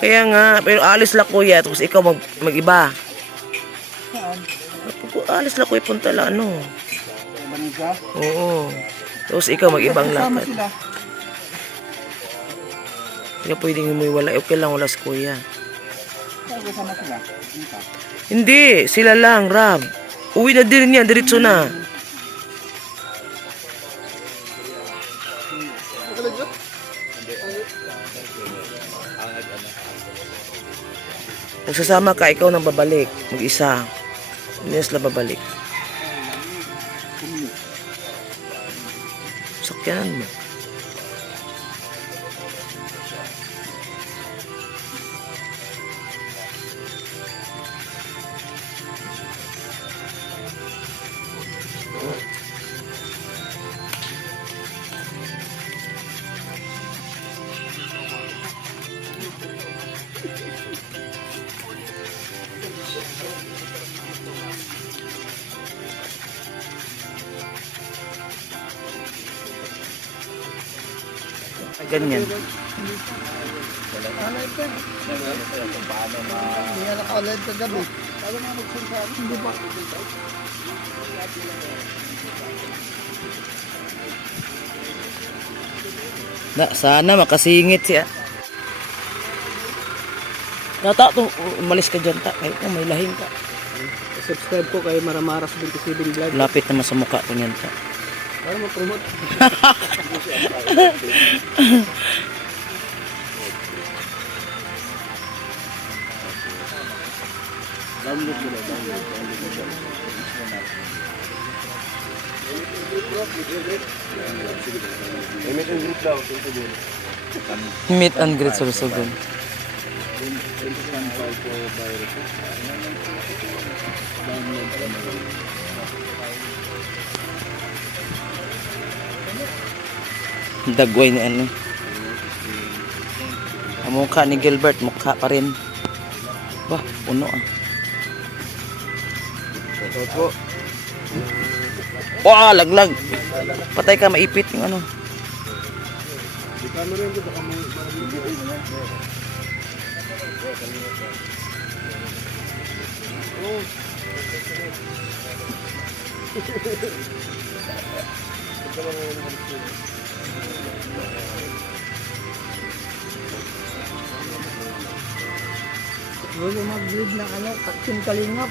Kaya nga, pero alis la kuya, tapos ikaw mag, mag-iba. Saan? Alis la kuya, punta la ano. Manisa? Oo. Tapos ikaw mag-ibang lakad. Kaya pwedeng mo wala. Okay lang wala si kuya. Kasama sila? Hindi, sila lang, Rab. Uwi na din yan, diretso na. Kung sasama ka, ikaw nang babalik. Mag-isa. Hindi na babalik. Sakyanan mo. Ganyan. Hindi magsunsabi? Hindi ba? Na, sana makasingit siya. Tata, to, umalis ka dyan, ta. Ay, oh, may lahing ka. Subscribe ko kay Maramaras 27 Vlog. Lapit naman sa mukha ko niyan, ta. Para ma-promote. Download mo na, download. Download mo na. Emit and greet daw. Meet and greet sa Lusogon. Dagway ni ano. Ang mukha ni Gilbert, mukha pa rin. Bah, puno ah. Wah, laglag. Patay ka, maipit yung ano. Di Huwag mag-breed ng ano, taksin kalingap.